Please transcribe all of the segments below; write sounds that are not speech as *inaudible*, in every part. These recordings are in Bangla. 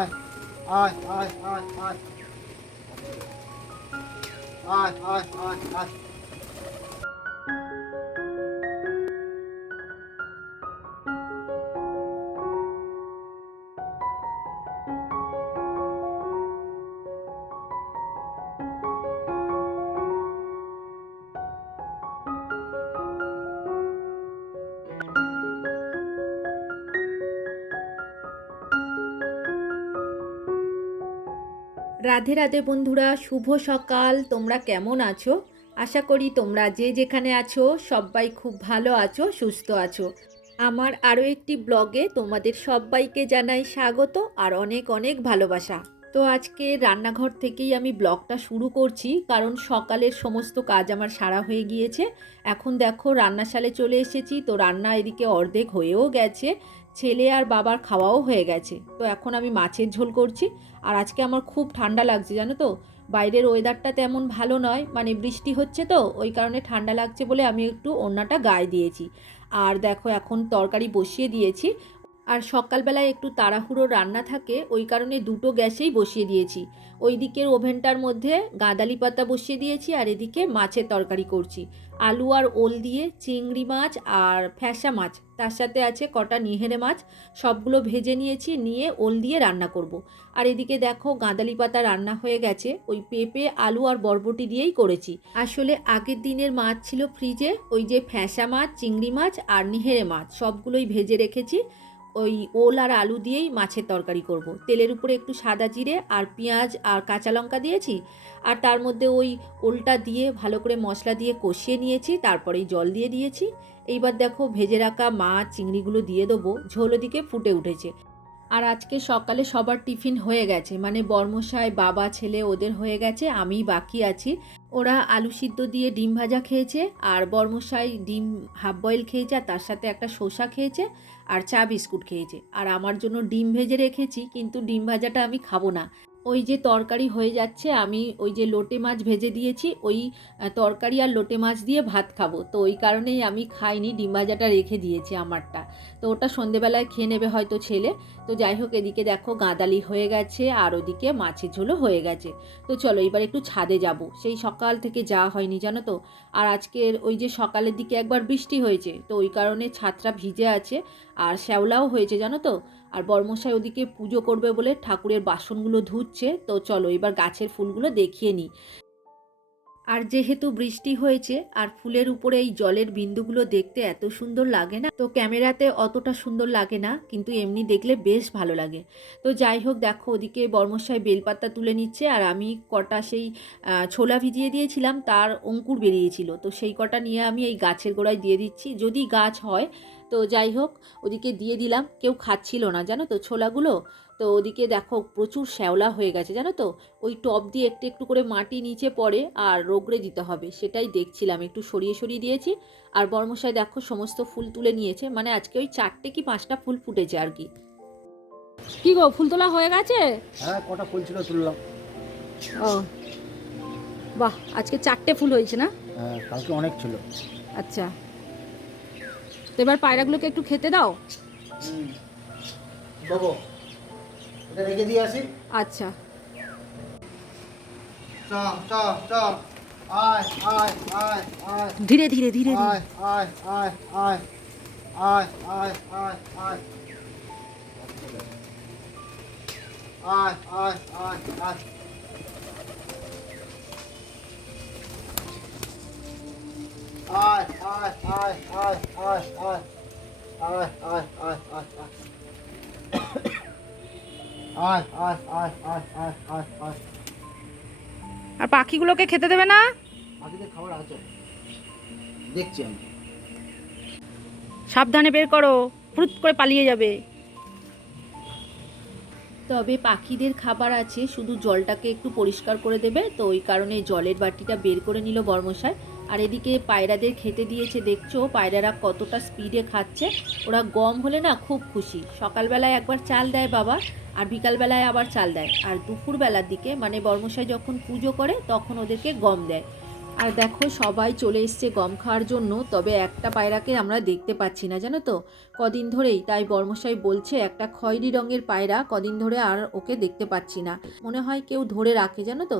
I, I, I, I, I, I, I, I. aye. Radhe Radhe বন্ধুরা, শুভ সকাল। তোমরা কেমন আছো? আশা করি তোমরা যে যেখানে আছো, সবাই খুব ভালো আছো, সুস্থ আছো। আমার আরও একটি ব্লগে তোমাদের সবাইকে জানাই স্বাগত আর অনেক অনেক ভালোবাসা। তো আজকে রান্নাঘর থেকেই আমি ব্লগটা শুরু করছি, কারণ সকালের সমস্ত কাজ আমার সারা হয়ে গিয়েছে। এখন দেখো, রান্নাশালে চলে এসেছি, তো রান্না এদিকে অর্ধেক হয়েও গেছে। ছেলে আর বাবার খাওয়াও হয়ে গেছে। তো এখন আমি মাছের ঝোল করছি আর আজকে আমার খুব ঠান্ডা লাগছে, জানো তো? বাইরের ওয়েদারটা তেমন ভালো নয় মানে বৃষ্টি হচ্ছে তো, ওই কারণে ঠান্ডা লাগছে বলে আমি একটু ওড়নাটা গায়ে দিয়েছি। আর দেখো, এখন তরকারি বসিয়ে দিয়েছি। আর সকালবেলায় একটু তাড়াহুড়ো রান্না থাকে, ওই কারণে দুটো গ্যাসেই বসিয়ে দিয়েছি। ওই দিকের ওভেনটার মধ্যে গাঁদালি পাতা বসিয়ে দিয়েছি আর এদিকে মাছের তরকারি করছি। আলু আর ওল দিয়ে চিংড়ি মাছ আর ফ্যাসা মাছ, তার সাথে আছে কটা নিহেরে মাছ, সবগুলো ভেজে নিয়েছি, নিয়ে ওল দিয়ে রান্না করব। আর এদিকে দেখো গাঁদালি পাতা রান্না হয়ে গেছে, ওই পেঁপে, আলু আর বরবটি দিয়েই করেছি। আসলে আগের দিনের মাছ ছিল ফ্রিজে, ওই যে ফ্যাসা মাছ, চিংড়ি মাছ আর নিহেরে মাছ, সবগুলোই ভেজে রেখেছি। ওই ওল আর আলু দিয়েই মাছের তরকারি করব। তেলের উপরে একটু সাদা জিরে আর পেঁয়াজ আর কাঁচা লঙ্কা দিয়েছি আর তার মধ্যে ওই ওলটা দিয়ে ভালো করে মশলা দিয়ে কষিয়ে নিয়েছি, তারপরেই জল দিয়ে দিয়েছি এইবার দেখো ভেজে রাখা মাছ চিংড়িগুলো দিয়ে দেবো, ঝোল ওদিকে ফুটে উঠেছে আর আজকে সকালে সবার টিফিন হয়ে গেছে। মানে বর্মশাই, বাবা, ছেলে ওদের হয়ে গেছে আমি বাকি আছি। ওরা আলু সিদ্ধ দিয়ে ডিম ভাজা খেয়েছে আর বর্মশাই ডিম হাফ বয়েল খেয়েছে আর তার সাথে একটা শসা খেয়েছে আর চা বিস্কুট খেয়েছে। আর আমার জন্য ডিম ভেজে রেখেছি, কিন্তু ডিম ভাজাটা আমি খাব না। ওই যে তরকারি হয়ে যাচ্ছে, আমি ওই যে লোটে মাছ ভেজে দিয়েছি, ওই তরকারি আর লোটে মাছ দিয়ে ভাত খাব। তো ওই কারণেই আমি খাইনি, ডিম ভাজাটা রেখে দিয়েছি আমারটা। তো ওটা সন্ধেবেলায় খেয়ে নেবে হয়তো ছেলে। তো যাই হোক, এদিকে দেখো গাঁদালি হয়ে গেছে, আর ওদিকে মাছের ঝোলও হয়ে গেছে। তো চলো এবার একটু ছাদে যাব। সেই সকাল থেকে যাওয়া হয়নি, জানো তো? আর আজকের ওই যে সকালের দিকে একবার বৃষ্টি হয়েছে, তো ওই কারণে ছাদটা ভিজে আছে, আর শ্যাওলাও হয়েছে, জানো তো? আর বর্মশাই ওদিকে পুজো করবে বলে ঠাকুরের বাসনগুলো ধুচ্ছে, তো চলো এবার গাছের ফুলগুলো দেখিয়ে নিই। আর যেহেতু বৃষ্টি হয়েছে, আর ফুলের উপরে এই জলের বিন্দুগুলো দেখতে এত সুন্দর লাগে না, তো ক্যামেরাতে অতটা সুন্দর লাগে না, কিন্তু এমনি দেখলে বেশ ভালো লাগে। তো যাই হোক, দেখো ওদিকে বর্মশাই বেলপাতা তুলে নিচ্ছে, আর আমি কটা সেই ছোলা ভিজিয়ে দিয়েছিলাম, তার অঙ্কুর বেরিয়েছিল। তো সেই কটা নিয়ে আমি এই গাছের গোড়ায় দিয়ে দিচ্ছি। যদি গাছ হয় তো যাই হোক ওদিকে দিয়ে দিলাম। কেউ খাচ্ছিল না জানো তো ছোলাগুলো। তো ওদিকে দেখো প্রচুর শ্যাওলা হয়ে গেছে জানো তো। ওই টব দিয়ে একটু একটু করে মাটি নিচে পড়ে আর রোগড়ে দিতে হবে সেটাই দেখছিলাম। একটু সরিয়ে সরিয়ে দিয়েছি। আর বর্মশাই দেখো সমস্ত ফুল তুলে নিয়েছে। মানে আজকে ওই চারটে কি পাঁচটা ফুল ফুটেছে আর কি। কি গো ফুল তোলা হয়ে গেছে? হ্যাঁ কটা ফুল ছিল তুললাম। ও বাহ আজকে চারটে ফুল হয়েছে না? হ্যাঁ কালকে অনেক ছিল। আচ্ছা। তো এবার পায়রাগুলোকে একটু খেতে দাও রেখে দিয়ে আসি আচ্ছা চ চ চ আয় আয় আয় আয় ধীরে ধীরে ধীরে ধীরে। আয় আয় আয় আয় আর পাখিগুলোকে খেতে দেবে না? দেখছি আমি সাবধানে বের করো ফুরুত করে পালিয়ে যাবে। তবে পাখিদের খাবার আছে, শুধু জলটাকে একটু পরিষ্কার করে দেবে। তো ওই কারণে জলের বাটিটা বের করে নিল বর্মশাই। আর এদিকে পায়রাদের খেতে দিয়েছে, দেখছ? পায়রারা কতটা স্পিডে খাচ্ছে। ওরা গম হলে না খুব খুশি। সকালবেলায় একবার চাল দেয় বাবা, আর বিকালবেলায় আবার চাল দেয়। আর দুপুরবেলার দিকে মানে বর্মশাই যখন পুজো করে, তখন ওদেরকে গম দেয়। আর দেখো, সবাই চলে এসছে গম খাওয়ার জন্য, তবে একটা পায়রাকে আমরা দেখতে পাচ্ছি না, জানো তো? কদিন ধরেই, তাই বর্মশাই বলছে, একটা খয়েরি রঙের পায়রা কদিন ধরে আর ওকে দেখতে পাচ্ছি না। মনে হয় কেউ ধরে রাখে, জানো তো?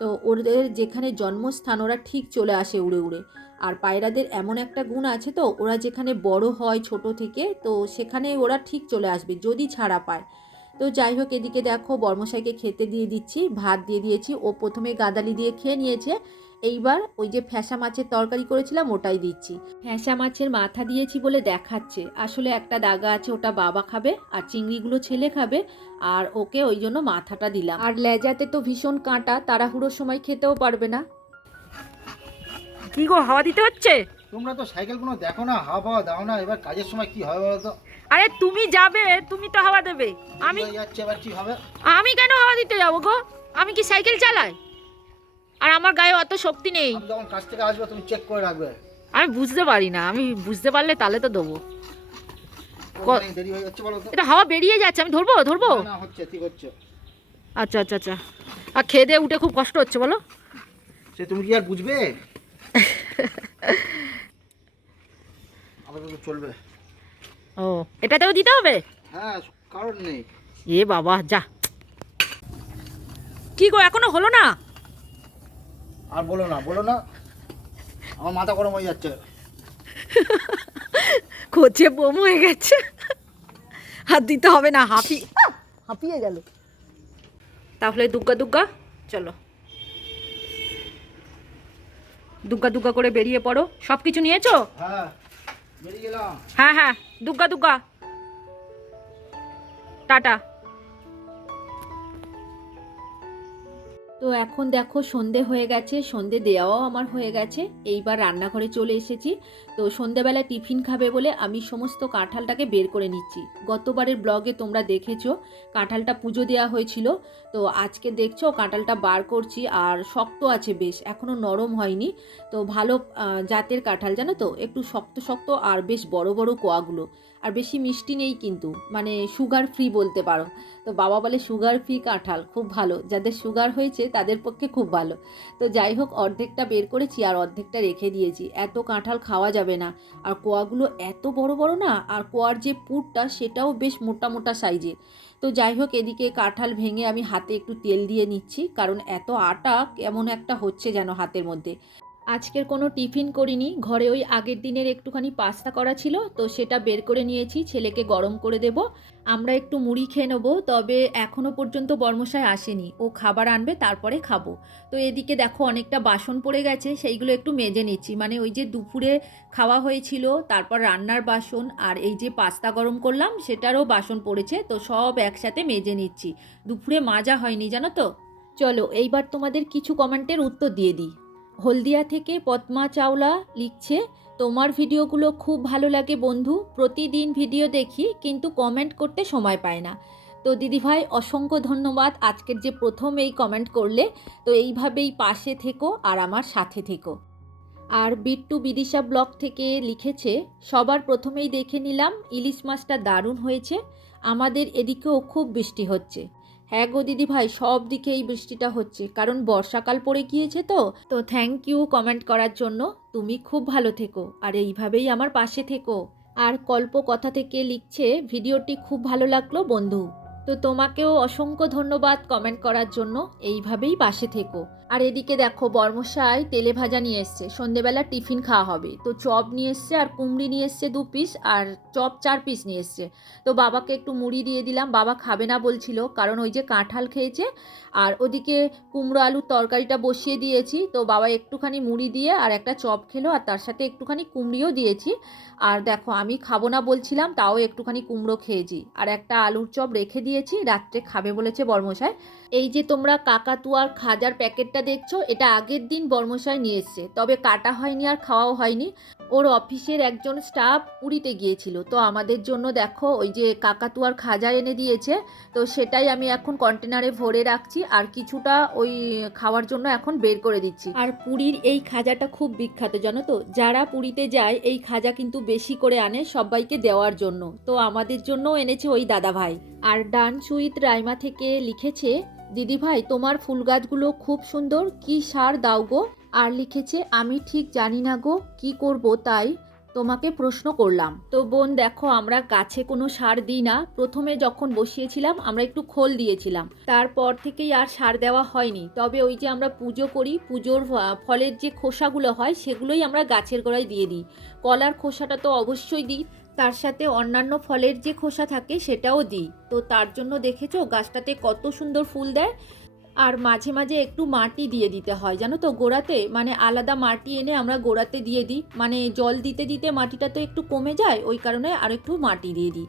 তো ওদের যেখানে জন্মস্থান, ওরা ঠিক চলে আসে উড়ে উড়ে। আর পায়রাদের এমন একটা গুণ আছে তো, ওরা যেখানে বড় হয় ছোট থেকে, তো সেখানে ওরা ঠিক চলে আসবে, যদি ছাড়া পায়। তো যাই হোক, এদিকে দেখো, বর্মশাইকে খেতে দিয়ে দিচ্ছি, ভাত দিয়ে দিয়েছি, ও প্রথমে গাদালি দিয়ে খেয়ে নিয়েছে এইবার ওই যে ফ্যাসা মাছের তরকারি করেছিলাম ওটাই দিচ্ছি। ফ্যাসা মাছের মাথা দিয়েছি বলে দেখাচ্ছে। আসলে একটা দাগা আছে ওটা বাবা খাবে আর চিংড়িগুলো ছেলে খাবে আর ওকে ওই জন্য মাথাটা দিলাম। আর লেজাতে তো ভীষণ কাঁটা তাড়াহুড়োর সময় খেতেও পারবে না। কি গো হাওয়া দিতে হচ্ছে? তোমরা তো সাইকেলগুলো দেখো না হাওয়া পাওয়া দাও না এবার কাজের সময় কি হবে বলো তো? আরে তুমি যাবে তুমি তো হাওয়া দেবে। আমি হয়ে যাচ্ছে এবার কি হবে? আমি কেন হাওয়া দিতে যাব গো? আমি কি সাইকেল চালাই? আর আমার গায়ে অত শক্তি নেই। আমি যখন কাজ থেকে আসব তুমি চেক করে রাখবে। আমি বুঝতে পারি না আমি বুঝতে পারলে তাহলে তো দেবো। এটা হাওয়া বেরিয়ে যাচ্ছে আমি ধরবো ধরবো? না, না হচ্ছে ঠিক হচ্ছে। আচ্ছা আচ্ছা আচ্ছা। আর খেয়ে দিয়ে উঠে খুব কষ্ট হচ্ছে বলো। সে তুমি কি আর বুঝবে? *laughs* আপাতত চলবে। ও এটাতেও দিতে হবে? হ্যাঁ কারণ নেই। এ বাবা যা। কি গো এখনও হলো না? আর বলো না বলো না। আমার মাথা গরম হয়ে যাচ্ছে। *laughs* কোচে বোম হয়ে গেছে। আর দিতে হবে না হাফি হাঁপিয়ে গেল। তাহলে দুগ্গা দুগ্গা চলো। দুগ্গা দুগ্গা করে বেরিয়ে পড়ো। সব কিছু নিয়েছো? হ্যাঁ হ্যাঁ হ্যাঁ দুগ্গা দুগ্গা। টাটা। তো এখন দেখো সন্ধে হয়ে গেছে, সন্ধে দেওয়াও আমার হয়ে গেছে। এইবার রান্নাঘরে চলে এসেছি। তো সন্ধেবেলা টিফিন খাবে বলে আমি সমস্ত কাঁঠালটাকে বের করে নিচ্ছি। গতবারের ব্লগে তোমরা দেখেছ, কাঁঠালটা পুজো দেওয়া হয়েছিল। তো আজকে দেখছ কাঁঠালটা বার করছি আর শক্ত আছে বেশ এখনও নরম হয়নি। তো ভালো জাতের কাঁঠাল জানো তো? একটু শক্ত শক্ত আর বেশ বড় বড় কোয়াগুলো। আর বেশি মিষ্টি নেই কিন্তু মানে সুগার ফ্রি বলতে পারো। তো বাবা বলে সুগার ফ্রি কাঁঠাল, খুব ভালো। যাদের সুগার হয়েছে তাদের পক্ষে খুব ভালো। তো যাই হোক, অর্ধেকটা বের করেছি আর অর্ধেকটা রেখে দিয়েছি। এত কাঁঠাল খাওয়া যাবে না। আর কোয়াগুলো এত বড় বড় না, আর কোয়ার যে পুরটা সেটাও বেশ মোটা মোটা সাইজের। তো যাই হোক, এদিকে কাঁঠাল ভেঙে আমি হাতে একটু তেল দিয়ে নিচ্ছি, কারণ এত আটা কেমন একটা হচ্ছে যেন হাতের মধ্যে। আজকের কোনো টিফিন করিনি। ঘরে ওই আগের দিনের একটুখানি পাস্তা করা ছিল, তো সেটা বের করে নিয়েছি, ছেলেকে গরম করে দেব। আমরা একটু মুড়ি খেয়ে নেব, তবে এখনও পর্যন্ত বর্মশাই আসেনি। ও খাবার আনবে, তারপরে খাব। তো এদিকে দেখো অনেকটা বাসন পড়ে গেছে, সেইগুলো একটু মেজে নিচ্ছি। মানে ওই যে দুপুরে খাওয়া হয়েছিল, তারপর রান্নার বাসন, আর এই যে পাস্তা গরম করলাম, সেটারও বাসন পড়েছে, তো সব একসাথে মেজে নিচ্ছি। দুপুরে মাজা হয়নি, জানো তো? চলো, এইবার তোমাদের কিছু কমেন্টের উত্তর দিয়ে দিই। হলদিয়া থেকে পদ্মা চাওলা লিখছে, তোমার ভিডিওগুলো খুব ভালো লাগে বন্ধু, প্রতিদিন ভিডিও দেখি, কিন্তু কমেন্ট করতে সময় পায় না। তো দিদিভাই অসংখ্য ধন্যবাদ আজকের যে প্রথম এই কমেন্ট করলে। তো এইভাবেই পাশে থেকো আর আমার সাথে থেকো। আর বিট্টু বিদিশা ব্লগ থেকে লিখেছে, সবার প্রথমেই দেখে নিলাম, ইলিশ মাছটা দারুণ হয়েছে, আমাদের এদিকেও খুব বৃষ্টি হচ্ছে। হ্যাঁ গো দিদি ভাই, সব দিকে এই বৃষ্টিটা হচ্ছে। কারণ বর্ষাকাল পড়ে গিয়েছে তো। তো থ্যাংক ইউ কমেন্ট করার জন্য। তুমি খুব ভালো থেকো। আর এইভাবেই আমার পাশে থেকো। আর কল্প কথা থেকে লিখছে, ভিডিওটি খুব ভালো লাগল বন্ধু। তো তোমাকেও অসংখ্য ধন্যবাদ কমেন্ট করার জন্য। এইভাবেই পাশে থেকো। আর এদিকে দেখো বর্মশাই তেলে ভাজা নিয়ে এসছে। সন্ধেবেলা টিফিন খাওয়া হবে। তো চপ নিয়ে এসছে আর কুমড়ি নিয়ে এসছে দু পিস আর চপ চার পিস নিয়ে এসছে। তো বাবাকে একটু মুড়ি দিয়ে দিলাম। বাবা খাবে না বলছিল, কারণ ওই যে কাঁঠাল খেয়েছে। আর ওদিকে কুমড়ো আলুর তরকারিটা বসিয়ে দিয়েছি। তো বাবা একটুখানি মুড়ি দিয়ে আর একটা চপ খেলো আর তার সাথে একটুখানি কুমড়িও দিয়েছি। আর দেখো আমি খাব না বলছিলাম, তাও একটুখানি কুমড়ো খেয়েছি। আর একটা আলুর চপ রেখে দিয়েছি, রাত্রে খাবে বলেছে বর্মশাই। এই যে তোমরা কাকাতুয়ার খাজার প্যাকেটটা দেখছ, এটা আগের দিন বর্মশাই নিয়ে এসছে। তবে কাটা হয়নি আর খাওয়াও হয়নি। ওর অফিসের একজন স্টাফ পুরীতে গিয়েছিল। তো আমাদের জন্য দেখো, ওই যে কাকাতুয়ার খাজা এনে দিয়েছে। তো সেটাই আমি এখন কন্টেনারে ভরে রাখছি। আর কিছুটা ওই খাওয়ার জন্য এখন বের করে দিচ্ছি। আর পুরীর এই খাজাটা খুব বিখ্যাত, জানো তো? যারা পুরীতে যায়, এই খাজা কিন্তু বেশি করে আনে সবাইকে দেওয়ার জন্য। তো আমাদের জন্য এনেছে ওই দাদা ভাই আর ডান সুইত রাইমা থেকে লিখেছে দিদি ভাই, তোমার ফুল গাছগুলো খুব সুন্দর। কি সার দাও গো? আর লিখেছে, আমি ঠিক জানি না গো, কি করব তাই তোমাকে প্রশ্ন করলাম। তো বোন, দেখো, আমরা গাছে কোনো সার দিই না। প্রথমে যখন বসিয়েছিলাম, আমরা একটু খোল দিয়েছিলাম। তারপর থেকেই আর সার দেওয়া হয়নি। তবে ওই যে আমরা পুজো করি, পুজোর ফলের যে খোসাগুলো হয়, সেগুলোই আমরা গাছের গোড়ায় দিয়ে দিই। কলার খোসাটা তো অবশ্যই দিই। তার সাথে অন্যান্য ফলের যে খোসা থাকে সেটাও দিই। তো তার জন্য দেখেছ গাছটাতে কত সুন্দর ফুল দেয়? আর মাঝে মাঝে একটু মাটি দিয়ে দিতে হয়, জানো তো? গোড়াতে মানে আলাদা মাটি এনে আমরা গোড়াতে দিয়ে দিই। মানে জল দিতে দিতে মাটিটা তো একটু কমে যায়, ওই কারণে আর একটু মাটি দিয়ে দিই।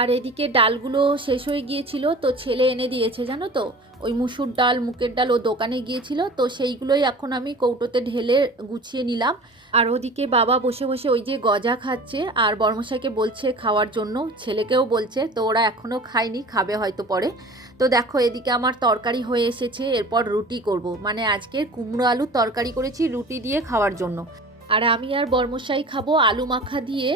আর এদিকে ডালগুলো শেষ হয়ে গিয়েছিল, তো ছেলে এনে দিয়েছে, জানো তো? ওই মুসুর ডাল, মুগের ডাল ও দোকানে গিয়েছিল, তো সেইগুলোই এখন আমি কৌটোতে ঢেলে গুছিয়ে নিলাম। আর ওদিকে বাবা বসে বসে ওই যে গজা খাচ্ছে, আর বর্মশাইকে বলছে খাওয়ার জন্য, ছেলেকেও বলছে, তো ওরা এখনও খায়নি, খাবে হয়তো পরে। তো দেখো, এদিকে আমার তরকারি হয়ে এসেছে, এরপর রুটি করব। মানে আজকে কুমড়ো আলুর তরকারি করেছি, রুটি দিয়ে খাওয়ার জন্য। আর আমি আর বর্মশাই খাব আলু মাখা দিয়ে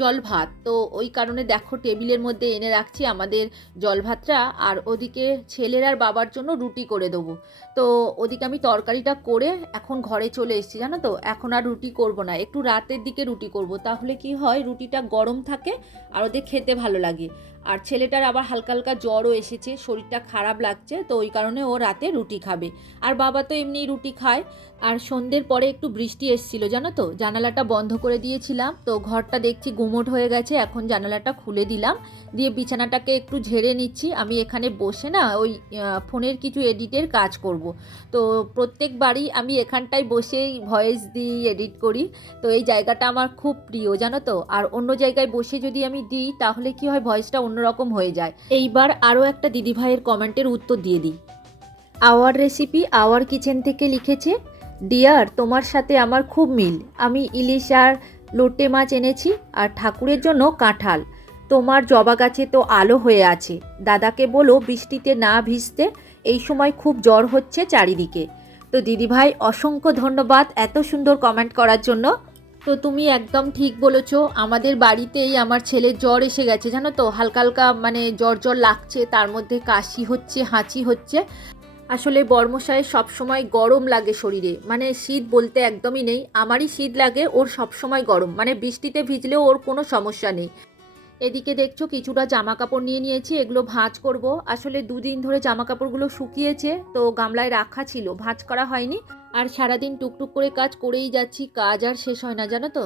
জল ভাত। তো ওই কারণে দেখো টেবিলের মধ্যে এনে রাখছি আমাদের জল ভাতটা, আর ওদিকে ছেলের আর বাবার জন্য রুটি করে দেবো। তো ওদিকে আমি তরকারিটা করে এখন ঘরে চলে এসেছি, জানো তো? এখন আর রুটি করব না, একটু রাতের দিকে রুটি করব। তাহলে কি হয়, রুটিটা গরম থাকে আর ওদের খেতে ভালো লাগে। আর ছেলেটার আবার হালকা হালকা জ্বরও এসেছে, শরীরটা খারাপ লাগছে, তো ওই কারণে ও রাতে রুটি খাবে। আর বাবা তো এমনি রুটি খায়, আর সন্ধ্যের পরে একটু বৃষ্টি এসেছিল, জানো তো? জানালাটা বন্ধ করে দিয়েছিলাম, তো ঘরটা দেখছি গুমোট হয়ে গেছে, এখন জানালাটা খুলে দিলাম, দিয়ে বিছানাটাকে একটু ঝেড়ে নিচ্ছি, আমি এখানে বসে না ওই ফোনের কিছু এডিটের কাজ করব। তো প্রত্যেকবারই আমি এখানটায় বসেই ভয়েস দিই, এডিট করি, তো এই জায়গাটা আমার খুব প্রিয়, জানো তো? আর অন্য জায়গায় বসে যদি আমি দিই, তাহলে কি হয়, ভয়েসটা অন্যরকম হয়ে যায়। এইবার আরও একটা দিদিভাইয়ের কমেন্টের উত্তর দিয়ে দিই। আওয়ার রেসিপি আওয়ার কিচেন থেকে লিখেছে ডিয়ার তোমার সাথে আমার খুব মিল। আমি ইলিশ আর লোটে মাছ এনেছি আর ঠাকুরের জন্য কাঁঠাল। তোমার জবা গাছে তো আলো হয়ে আছে। দাদাকে বলো বৃষ্টিতে না ভিজতে এই সময় খুব জ্বর হচ্ছে চারিদিকে। তো দিদিভাই, অসংখ্য ধন্যবাদ এত সুন্দর কমেন্ট করার জন্য। তো তুমি একদম ঠিক বলেছ, আমাদের বাড়িতেই আমার ছেলে জ্বর এসে গেছে, জানো তো? হালকা হালকা মানে জ্বর জ্বর লাগছে, তার মধ্যে কাশি হচ্ছে, হাঁচি হচ্ছে। আসলে বর্মশায় সবসময় গরম লাগে শরীরে মানে শীত বলতে একদমই নেই, আমারই শীত লাগে, ওর সবসময় গরম মানে বৃষ্টিতে ভিজলেও ওর কোনো সমস্যা নেই। এদিকে দেখছ কিছুটা জামা কাপড় নিয়ে নিয়েছি, এগুলো ভাঁজ করব। আসলে দুদিন ধরে জামা কাপড়গুলো শুকিয়েছে, তো গামলায় রাখা ছিল, ভাঁজ করা হয়নি। আর সারাদিন টুকটুক করে কাজ করেই যাচ্ছি, কাজ আর শেষ হয় না, জানো তো?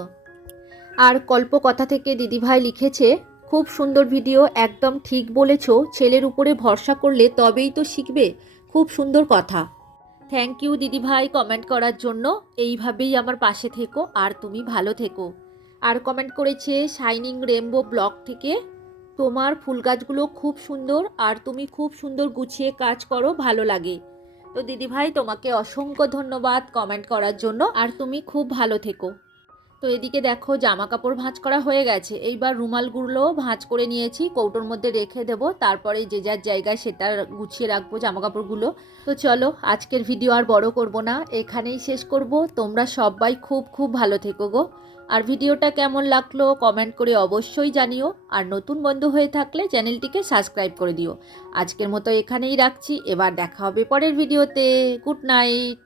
আর কল্প কথা থেকে দিদিভাই লিখেছে, খুব সুন্দর ভিডিও, একদম ঠিক বলেছ, ছেলের উপরে ভরসা করলে তবেই তো শিখবে, খুব সুন্দর কথা। থ্যাংক ইউ দিদিভাই কমেন্ট করার জন্য, এইভাবেই আমার পাশে থেকো, আর তুমি ভালো থেকো। আর কমেন্ট করেছে শাইনিং রেমবো ব্লগ থেকে, তোমার ফুল গাছগুলো খুব সুন্দর আর তুমি খুব সুন্দর গুছিয়ে কাজ করো, ভালো লাগে। তো দিদিভাই, তোমাকে অসংখ্য ধন্যবাদ কমেন্ট করার জন্য, আর তুমি খুব ভালো থেকো। তো এদিকে দেখো জামা কাপড় ভাঁজ করা হয়ে গেছে। এইবার রুমালগুলো ভাঁজ করে নিয়েছি, কৌটোর মধ্যে রেখে দেব, তারপরে যে যার জায়গায় সেটা গুছিয়ে রাখব জামা কাপড়গুলো তো চলো, আজকের ভিডিও আর বড় করব না, এখানেই শেষ করব। তোমরা সবাই খুব খুব ভালো থেকো গো। আর ভিডিওটা কেমন লাগল কমেন্ট করে অবশ্যই জানিও। আর নতুন বন্ধু হয়ে থাকলে চ্যানেলটিকে সাবস্ক্রাইব করে দিও। আজকের মতো এখানেই রাখছি, এবার দেখা হবে পরের ভিডিওতে। Good night.